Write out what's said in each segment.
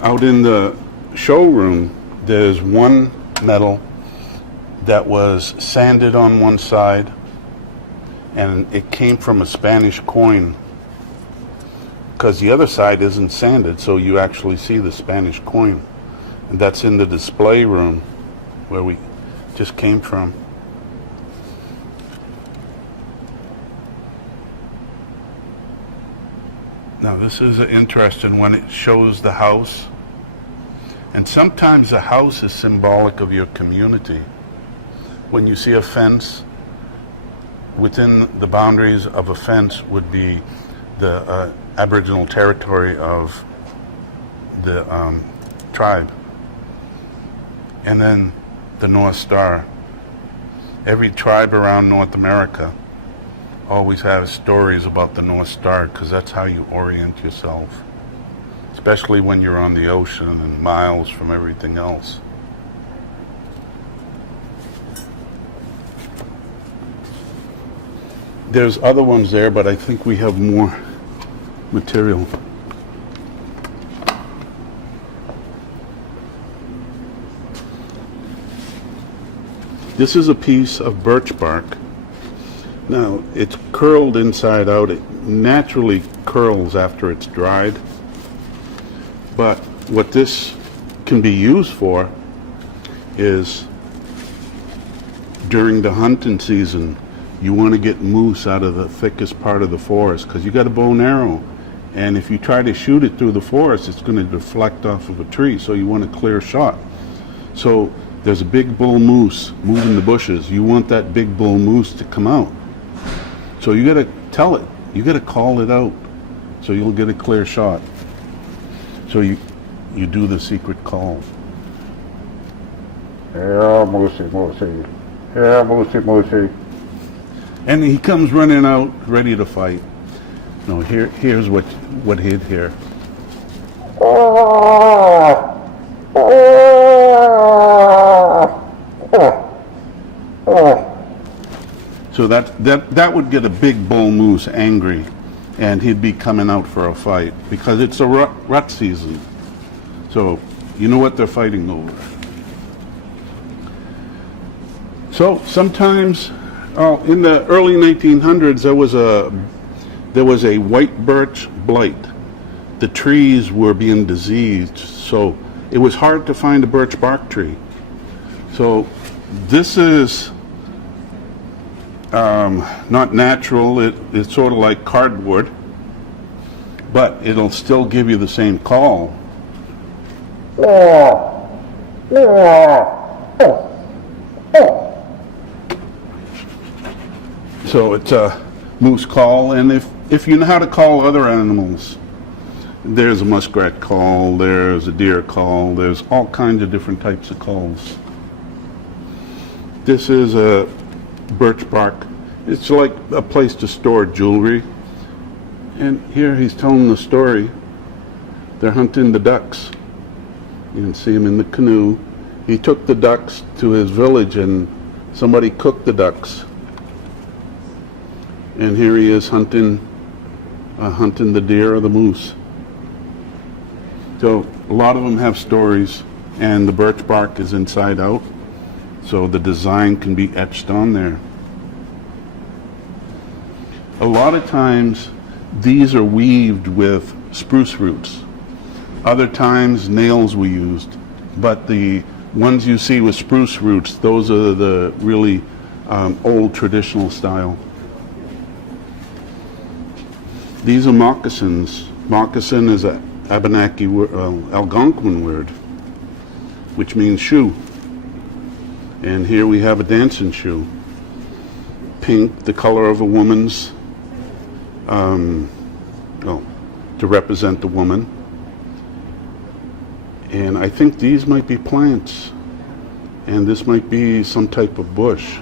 Out in the showroom, there's one metal that was sanded on one side, and it came from a Spanish coin, because the other side isn't sanded, so you actually see the Spanish coin. And that's in the display room where we just came from. Now this is interesting when it shows the house. And sometimes the house is symbolic of your community. When you see a fence, within the boundaries of a fence would be the Aboriginal territory of the tribe. And then the North Star. Every tribe around North America always has stories about the North Star, because that's how you orient yourself, especially when you're on the ocean and miles from everything else. There's other ones there, but I think we have more material. This is a piece of birch bark. Now, it's curled inside out. It naturally curls after it's dried. But what this can be used for is during the hunting season, you want to get moose out of the thickest part of the forest, because you got a bow and arrow. And if you try to shoot it through the forest, it's going to deflect off of a tree, so you want a clear shot. So there's a big bull moose moving the bushes. You want that big bull moose to come out. So you got to tell it. You got to call it out, so you'll get a clear shot. So you do the secret call. Yeah, moosey, moosey. Yeah, moosey, moosey. And he comes running out, ready to fight. No, here's what he'd hear. So that would get a big bull moose angry, and he'd be coming out for a fight, because it's a rut season. So you know what they're fighting over. So sometimes, in the early 1900s, there was a white birch blight. The trees were being diseased, so it was hard to find a birch bark tree. So this is not natural. It's sort of like cardboard, but it'll still give you the same call. So it's a moose call, and if you know how to call other animals, there's a muskrat call, there's a deer call, there's all kinds of different types of calls. This is a birch bark. It's like a place to store jewelry. And here he's telling the story. They're hunting the ducks. You can see him in the canoe. He took the ducks to his village, and somebody cooked the ducks. And here he is hunting the deer or the moose. So a lot of them have stories, and the birch bark is inside out, so the design can be etched on there. A lot of times these are weaved with spruce roots. Other times nails were used, but the ones you see with spruce roots, those are the really old traditional style. These are moccasins. Moccasin is an Abenaki Algonquin word, which means shoe. And here we have a dancing shoe. Pink, the color of a woman's, to represent the woman. And I think these might be plants, and this might be some type of bush.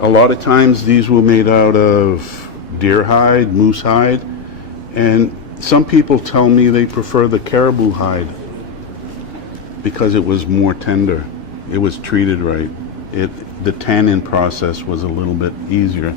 A lot of times these were made out of deer hide, moose hide, and some people tell me they prefer the caribou hide because it was more tender. It was treated right. The tanning process was a little bit easier.